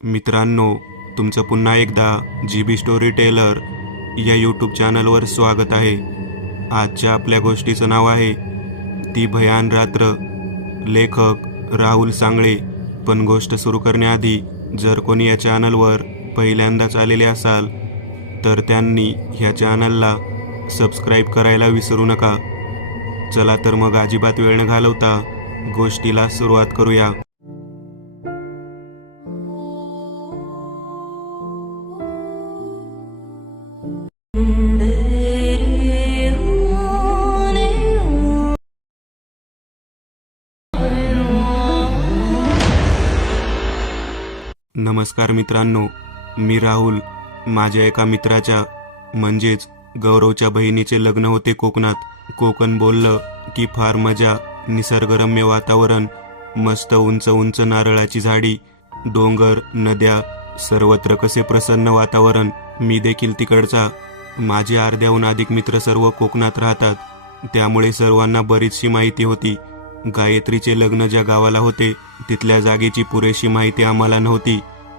मित्रांनो, तुमचं पुन्हा एकदा GB स्टोरी टेलर या यूट्यूब चॅनलवर स्वागत आहे. आजच्या आपल्या गोष्टीचं नाव आहे ती भयान रात्र. लेखक राहुल सांगळे. पण गोष्ट सुरू करण्याआधी जर कोणी या चॅनलवर पहिल्यांदाच आलेले असाल तर त्यांनी ह्या चॅनलला सबस्क्राईब करायला विसरू नका. चला तर मग अजिबात वेळ न घालवता गोष्टीला सुरुवात करूया. नमस्कार मित्रांनो, मी राहुल. माझ्या एका मित्राच्या म्हणजेच गौरवच्या बहिणीचे लग्न होते कोकणात. कोकण बोललं की फार मजा, निसर्गरम्य वातावरण, मस्त उंच उंच नारळाची झाडी, डोंगर, नद्या, सर्वत्र कसे प्रसन्न वातावरण. मी देखील तिकडचा. माझे अर्ध्याहून अधिक मित्र सर्व कोकणात राहतात, त्यामुळे सर्वांना बरीचशी माहिती होती. गायत्रीचे लग्न ज्या गावाला होते तिथल्या जागेची पुरेशी माहिती आम्हाला नव्हती.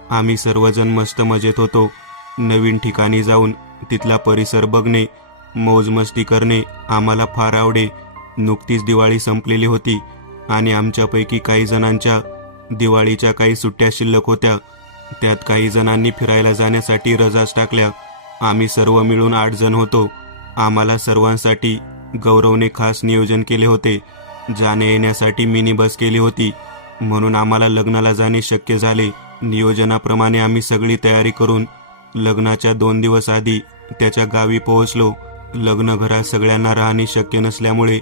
आम्ही सर्वजण मस्त मजेत होतो. नवीन ठिकाणी जाऊन तिथला परिसर बघणे, मौज मस्ती करणे आम्हाला फार आवडे. नुकतीच दिवाळी संपलेली होती आणि आमच्यापैकी काही जणांच्या दिवाळीच्या काही सुट्ट्या शिल्लक होत्या. त्यात काही जणांनी फिरायला जाण्यासाठी रजाच टाकल्या. आम्ही सर्व मिळून 8 जण होतो. आम्हाला सर्वांसाठी गौरवने खास नियोजन केले होते. जाणे येण्यासाठी मिनी बस केली होती, म्हणून आम्हाला लग्नाला जाणे शक्य झाले. नियोजनाप्रमाणे आम्ही सगळी तयारी करून लग्नाच्या 2 दिवस आधी त्याच्या गावी पोहोचलो. लग्न घरात सगळ्यांना राहणे शक्य नसल्यामुळे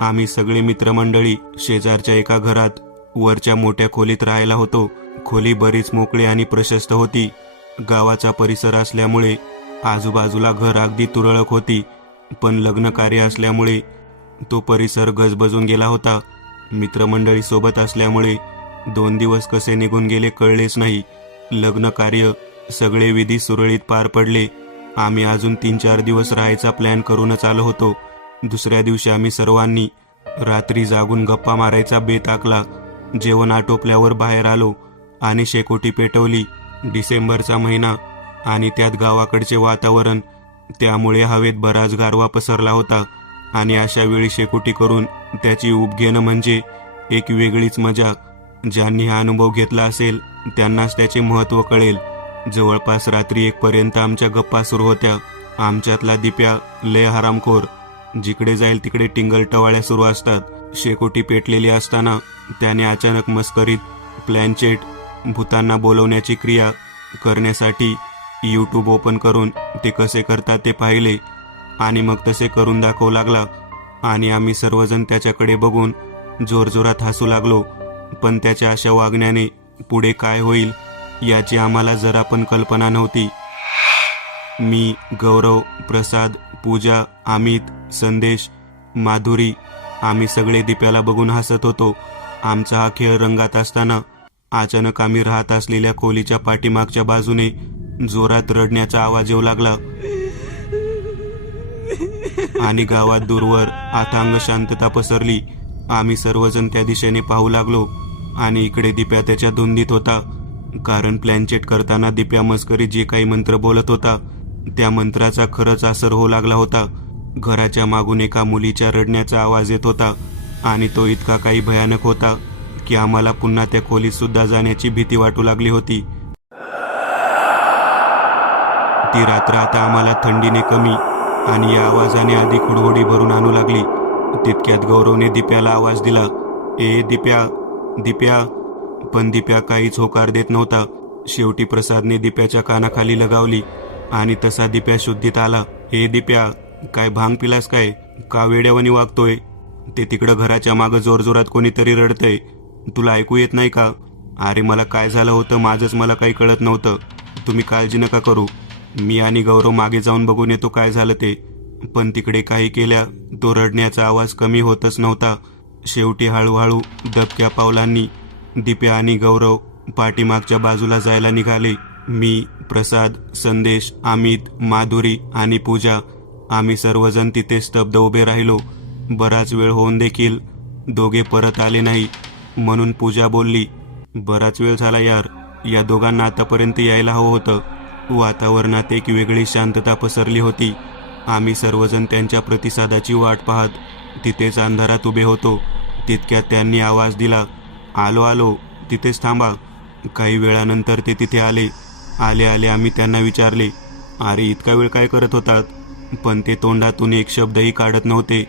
आम्ही सगळे मित्रमंडळी शेजारच्या एका घरात वरच्या मोठ्या खोलीत राहायला होतो. खोली बरीच मोकळी आणि प्रशस्त होती. गावाचा परिसर असल्यामुळे आजूबाजूला घर अगदी तुरळक होती, पण लग्न कार्य असल्यामुळे तो परिसर गजबजून गेला होता. मित्रमंडळी सोबत असल्यामुळे 2 दिवस कसे निघून गेले कळलेच नाही. लग्न कार्य सगळे विधी सुरळीत पार पडले. आम्ही अजून 3-4 दिवस राहायचा प्लॅन करूनच आलो होतो. दुसऱ्या दिवशी आम्ही सर्वांनी रात्री जागून गप्पा मारायचा बेत आखला. जेवण आटोपल्यावर बाहेर आलो आणि शेकोटी पेटवली. डिसेंबरचा महिना आणि त्यात गावाकडचे वातावरण, त्यामुळे हवेत बराच गारवा पसरला होता आणि अशा वेळी शेकोटी करून त्याची ऊब घेणं म्हणजे एक वेगळीच मजा. ज्यांनी हा अनुभव घेतला असेल त्यांनाच त्याचे महत्त्व कळेल. जवळपास रात्री 1 पर्यंत आमच्या गप्पा सुरू होत्या. आमच्यातला दिप्या लय हरामखोर, जिकडे जाईल तिकडे टिंगल टवाळ्या सुरू असतात. शेकोटी पेटलेली असताना त्याने अचानक मस्करीत प्लॅनचेट भूतांना बोलवण्याची क्रिया करण्यासाठी यूट्यूब ओपन करून ते कसे करतात ते पाहिले आणि मग तसे करून दाखवू लागला आणि आम्ही सर्वजण त्याच्याकडे बघून जोरजोरात हसू लागलो. पण त्याच्या अशा वागण्याने पुढे काय होईल याची आम्हाला जरा पण कल्पना नव्हती. मी, गौरव, प्रसाद, पूजा, अमित, संदेश, माधुरी आम्ही सगळे दिप्याला बघून हसत होतो. आमचा हा खेळ रंगात असताना अचानक आम्ही राहत असलेल्या खोलीच्या पाठीमागच्या बाजूने जोरात रडण्याचा आवाज येऊ लागला आणि गावात दूरवर अथांग शांतता पसरली. आम्ही सर्वजण त्या दिशेने पाहू लागलो आणि इकडे दिप्या त्याच्या धुंदीत होता. कारण प्लॅनचेट करताना दिप्या मस्करी जे काही मंत्र बोलत होता त्या मंत्राचा खरंच असर होऊ लागला होता. घराच्या मागून एका मुलीच्या रडण्याचा आवाज येत होता आणि तो इतका काही भयानक होता की आम्हाला पुन्हा त्या खोलीत सुद्धा जाण्याची भीती वाटू लागली होती. ती रात्र आता आम्हाला थंडीने कमी आणि या आवाजाने अधिक हुडहुडी भरून आणू लागली. तितक्यात गौरवने दिप्याला आवाज दिला, ए दिप्या, दिप्या. पण दिप्या काहीच होकार देत नव्हता. शेवटी प्रसादने दिप्याच्या कानाखाली लगावली आणि तसा दिप्या शुद्धीत आला. ए दिप्या, काय भांग पिलास काय? का वेड्यावानी वागतोय? ते तिकडं घराच्या मागं जोरजोरात कोणीतरी रडतंय, तुला ऐकू येत नाही का? अरे मला काय झालं होतं माझंच मला काही कळत नव्हतं. तुम्ही काळजी नका करू, मी आणि गौरव मागे जाऊन बघून येतो काय झालं ते. पण तिकडे काही केल्या तो रडण्याचा आवाज कमी होतच नव्हता. शेवटी हळूहळू दबक्या पावलांनी दिप्या आणि गौरव पाठीमागच्या बाजूला जायला निघाले. मी, प्रसाद, संदेश, अमित, माधुरी आणि पूजा आम्ही सर्वजण तिथे स्तब्ध उभे राहिलो. बराच वेळ होऊन देखील दोघे परत आले नाही. म्हणून पूजा बोलली, बराच वेळ झाला यार, या दोघांना आतापर्यंत यायला हवं होतं. वातावरणात एक वेगळी शांतता पसरली होती. आम्ही सर्वजण त्यांच्या प्रतिसादाची वाट पाहत तिथेच अंधारात उभे होतो. तितक्यात त्यांनी आवाज दिला, आलो आलो, तिथेच थांबा. काही वेळानंतर ते तिथे आले. आले आले आम्ही त्यांना विचारले, अरे इतका वेळ काय करत होतात? पण ते तोंडातून एक शब्दही काढत नव्हते.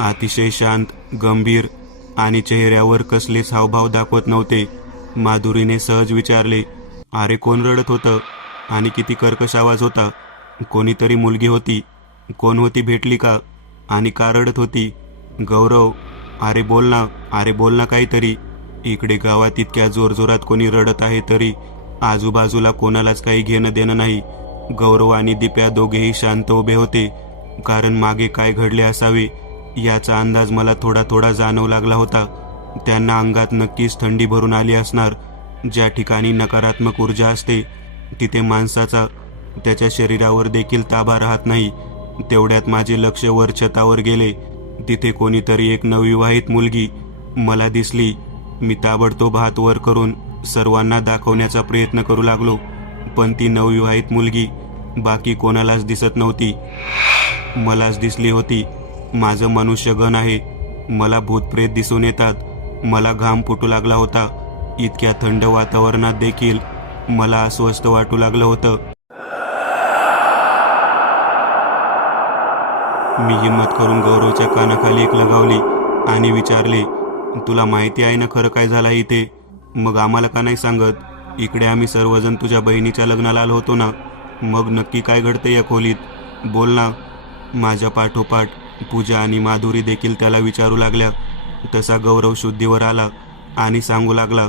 अतिशय शांत, गंभीर आणि चेहऱ्यावर कसलेच हावभाव दाखवत नव्हते. माधुरीने सहज विचारले, अरे कोण रडत होतं आणि किती कर्कश आवाज होता? कोणीतरी मुलगी होती? कोण होती, भेटली का? आणि का रडत होती? गौरव, अरे बोल ना, अरे बोल ना काहीतरी. इकडे गावात इतक्या जोरजोरात कोणी रडत आहे तरी आजूबाजूला कोणालाच काही घेणं देणं नाही. गौरव आणि दिप्या दोघेही शांत उभे होते, कारण मागे काय घडले असावे याचा अंदाज मला थोडा थोडा जाणवू लागला होता. त्यांना अंगात नक्कीच थंडी भरून आली असणार. ज्या ठिकाणी नकारात्मक ऊर्जा असते तिथे माणसाचा त्याच्या शरीरावर देखील ताबा राहत नाही. तेवढ्यात माझे लक्ष वर छतावर गेले. तिथे कोणीतरी एक नवविवाहित मुलगी मला दिसली. मी ताबडतोब हात वर करून सर्वांना दाखवण्याचा प्रयत्न करू लागलो, पण ती नवविवाहित मुलगी बाकी कोणालाच दिसत नव्हती. मलाच दिसली होती. माझं मनुष्यगण आहे. मला भूतप्रेत दिसून येतात. मला घाम फुटू लागला होता. इतक्या थंड वातावरणात देखील मला अस्वस्थ वाटू लागलं होतं. मी हिम्मत करून गौरवच्या कानाखाली एक लगावली आणि विचारले, तुला माहिती आहे ना खरं काय झालं इथे? मग आम्हाला का नाही सांगत? इकडे आम्ही सर्वजण तुझ्या बहिणीच्या लग्नाला आलो होतो ना. मग नक्की काय घडते या खोलीत? बोल ना. माझ्या पाठोपाठ पूजा आणि माधुरी देखील त्याला विचारू लागल्या. तसा गौरव शुद्धीवर आला आणि सांगू लागला,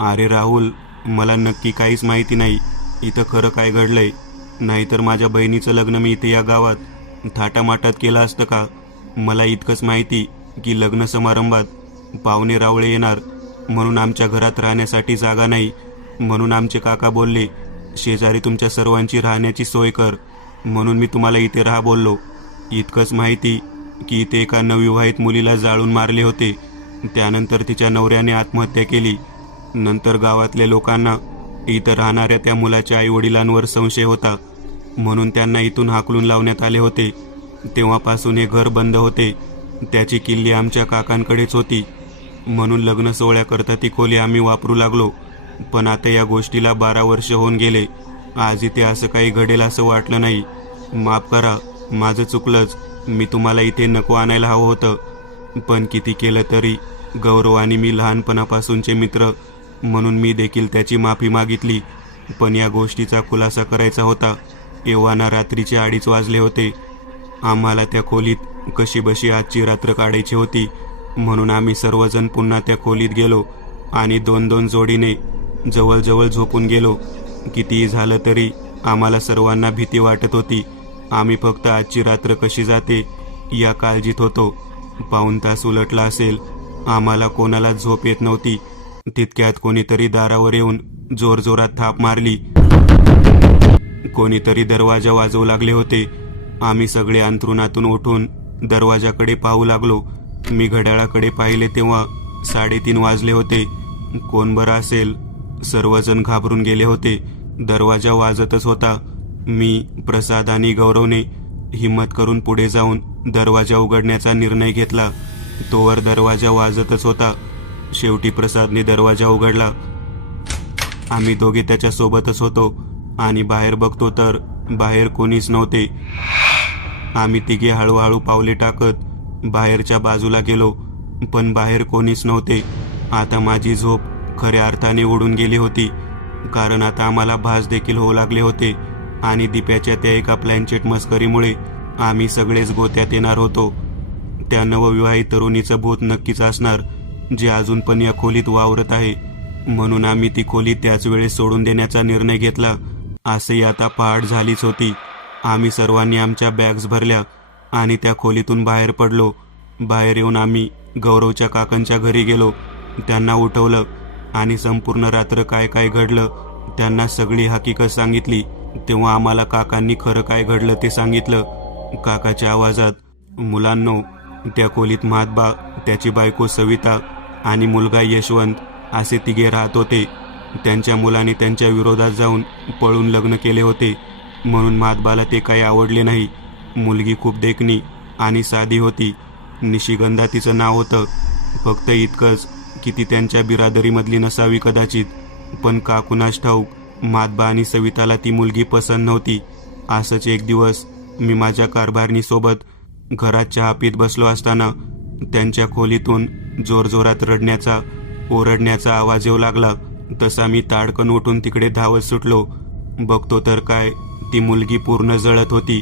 अरे राहुल, मला नक्की काहीच माहिती नाही इथं खरं काय घडलंय. नाहीतर माझ्या बहिणीचं लग्न मी इथे या गावात थाटामाटात केलं असतं का? मला इतकंच माहिती की लग्न समारंभात पाहुणे रावळे येणार, म्हणून आमच्या घरात राहण्यासाठी जागा नाही. म्हणून आमचे काका बोलले, शेजारी तुमच्या सर्वांची राहण्याची सोय कर, म्हणून मी तुम्हाला इथे राहा बोललो. इतकंच माहिती की इथे एका नवविवाहित मुलीला जाळून मारले होते. त्यानंतर तिच्या नवऱ्याने आत्महत्या केली. नंतर गावातल्या लोकांना इथं राहणाऱ्या त्या मुलाच्या आईवडिलांवर संशय होता, म्हणून त्यांना इथून हाकलून लावण्यात आले होते. तेव्हापासून हे घर बंद होते. त्याची किल्ली आमच्या काकांकडेच होती, म्हणून लग्न सोहळ्याकरता ती खोली आम्ही वापरू लागलो. पण आता या गोष्टीला 12 वर्ष होऊन गेले. आज इथे असं काही घडेल असं वाटलं नाही. माफ करा, माझं चुकलंच. मी तुम्हाला इथे नको आणायला हवं होतं. पण किती केलं तरी गौरव आणि मी लहानपणापासूनचे मित्र, म्हणून मी देखील त्याची माफी मागितली. पण या गोष्टीचा खुलासा करायचा होता एव्हाना रात्रीचे 2:30 वाजले होते. आम्हाला त्या खोलीत कशीबशी आजची रात्र काढायची होती, म्हणून आम्ही सर्वजण पुन्हा त्या खोलीत गेलो आणि 2-2 जोडीने जवळजवळ झोपून गेलो. कितीही झालं तरी आम्हाला सर्वांना भीती वाटत होती. आम्ही फक्त आजची रात्र कशी जाते या काळजीत होतो. 1 तास उलटला असेल, आम्हाला कोणाला झोप येत नव्हती. तितक्यात कोणीतरी दारावर येऊन जोरजोरात थाप मारली. कोणीतरी दरवाजा वाजवू लागले होते. आम्ही सगळे अंथरुणातून उठून दरवाजाकडे पाहू लागलो. मी घड्याळाकडे पाहिले तेव्हा 3:30 वाजले होते. कोण बरं असेल? सर्वजण घाबरून गेले होते. दरवाजा वाजतच होता. मी, प्रसाद आणि गौरवने हिम्मत करून पुढे जाऊन दरवाजा उघडण्याचा निर्णय घेतला. तोवर दरवाजा वाजतच होता. शेवटी प्रसादने दरवाजा उघडला. आम्ही दोघे त्याच्या सोबतच होतो आणि बाहेर बघतो तर बाहेर कोणीच नव्हते. आम्ही तिघे हळूहळू पावले टाकत बाहेरच्या बाजूला गेलो, पण बाहेर कोणीच नव्हते. आता माझी झोप खऱ्या अर्थाने उडून गेली होती, कारण आता आम्हाला भास देखील होऊ लागले होते आणि दिप्याच्या त्या एका प्लॅनचेट मस्करीमुळे आम्ही सगळेच गोत्यात येणार होतो. त्या नवविवाहित तरुणीचं भूत नक्कीच असणार, जे अजून पण या खोलीत वावरत आहे. म्हणून आम्ही ती खोली त्याच वेळेस सोडून देण्याचा निर्णय घेतला. असेही आता पहाट झालीच होती. आम्ही सर्वांनी आमच्या बॅग्स भरल्या आणि त्या खोलीतून बाहेर पडलो. बाहेर येऊन आम्ही गौरवच्या काकांच्या घरी गेलो. त्यांना उठवलं आणि संपूर्ण रात्र काय काय घडलं त्यांना सगळी हकीकत सांगितली. तेव्हा आम्हाला काकांनी खरं काय घडलं ते सांगितलं. काकाच्या आवाजात, मुलांनो, त्या खोलीत महात्बा, त्याची बायको सविता आणि मुलगा यशवंत असे तिघे राहत होते. त्यांच्या मुलाने त्यांच्या विरोधात जाऊन पळून लग्न केले होते, म्हणून मातबाला ते काही आवडले नाही. मुलगी खूप देखणी आणि साधी होती. निशिगंधा तिचं नाव होतं. फक्त इतकंच की ती त्यांच्या बिरादरीमधली नसावी कदाचित. पण का कुणास ठाऊक मातबा आणि सविताला ती मुलगी पसंत नव्हती. असंच एक दिवस मी माझ्या कारभारणीसोबत घरात चहा पीत बसलो असताना त्यांच्या खोलीतून जोरजोरात रडण्याचा ओरडण्याचा आवाज येऊ लागला. तसा मी ताडकन उठून तिकडे धावत सुटलो. बघतो तर काय, ती मुलगी पूर्ण जळत होती,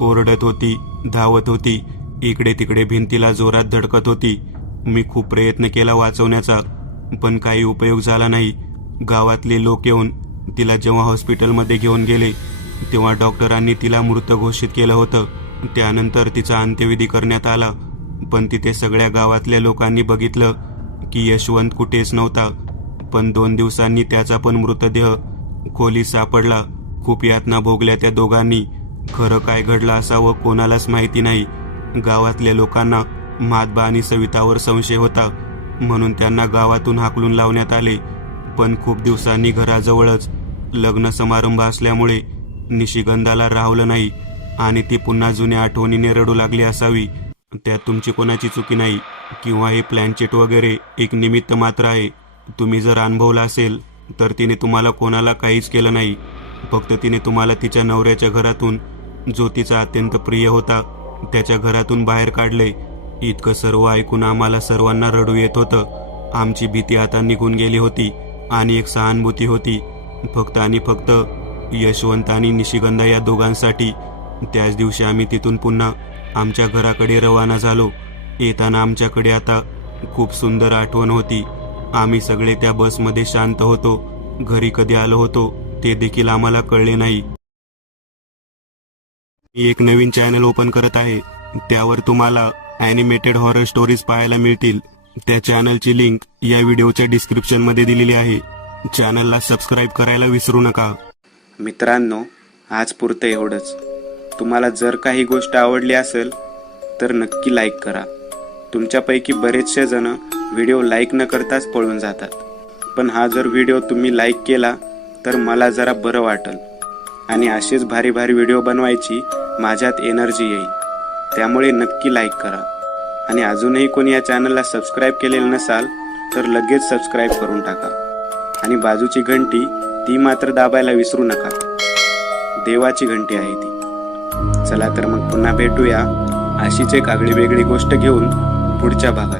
ओरडत होती, धावत होती, इकडे तिकडे भिंतीला जोरात धडकत होती. मी खूप प्रयत्न केला वाचवण्याचा, पण काही उपयोग झाला नाही. गावातले लोक येऊन तिला जेव्हा हॉस्पिटलमध्ये घेऊन गेले तेव्हा डॉक्टरांनी तिला मृत घोषित केलं होतं. त्यानंतर तिचा अंत्यविधी करण्यात आला. पण तिथे सगळ्या गावातल्या लोकांनी बघितलं की यशवंत कुठेच नव्हता. पण 2 दिवसांनी त्याचा पण मृतदेह खोलीत सापडला. खूप यातना भोगल्या त्या दोघांनी. खरं काय घडलं असावं कोणालाच माहिती नाही. गावातल्या लोकांना मातबा आणि सवितावर संशय होता, म्हणून त्यांना गावातून हाकलून लावण्यात आले. पण खूप दिवसांनी घराजवळच लग्न समारंभ असल्यामुळे निशिगंधाला राहवलं नाही आणि ती पुन्हा जुन्या आठवणीने रडू लागली असावी. त्यात तुमची कोणाची चुकी नाही, किंवा हे प्लॅनचेट वगैरे एक निमित्त मात्र आहे. तुम्ही जर अनुभवलं असेल तर तिने तुम्हाला कोणाला काहीच केलं नाही. फक्त तिने तुम्हाला तिच्या नवऱ्याच्या घरातून, जो तिचा अत्यंत प्रिय होता, त्याच्या घरातून बाहेर काढले. इतकं सर्व ऐकून आम्हाला सर्वांना रडू येत होतं. आमची भीती आता निघून गेली होती आणि एक सहानुभूती होती, फक्त आणि फक्त यशवंत आणि निशिगंधा या दोघांसाठी. त्याच दिवशी आम्ही तिथून पुन्हा आमच्या घराकडे रवाना झालो. येताना आमच्याकडे आता खूप सुंदर आठवण होती. आम्ही सगळे त्या बसमध्ये शांत होतो. घरी कधी आलो होतो ते देखील आम्हाला कळले नाही. मी एक नवीन चॅनल ओपन करत आहे. त्यावर तुम्हाला ॲनिमेटेड हॉरर स्टोरीज पाहायला मिळतील. त्या चॅनलची लिंक या व्हिडिओच्या डिस्क्रिप्शनमध्ये दिलेली आहे. चॅनलला सबस्क्राईब करायला विसरू नका. मित्रांनो, आज पुरतं एवढंच. तुम्हाला जर काही गोष्ट आवडली असेल तर नक्की लाईक करा. तुमच्यापैकी बरेचसे जण व्हिडिओ लाईक न करताच पळून जातात. पण हा जर व्हिडिओ तुम्ही लाईक केला तर मला जरा बरं वाटेल आणि असेच भारी भारी व्हिडिओ बनवायची माझ्यात एनर्जी येईल. त्यामुळे नक्की लाईक करा. आणि अजूनही कोणी या चॅनलला सबस्क्राईब केलेलं नसाल तर लगेच सबस्क्राईब करून टाका. आणि बाजूची घंटी ती मात्र दाबायला विसरू नका. देवाची घंटी आहे ती. चला तर मग पुन्हा भेटूया अशीच एक आगळी वेगळी गोष्ट घेऊन पुढच्या भागात.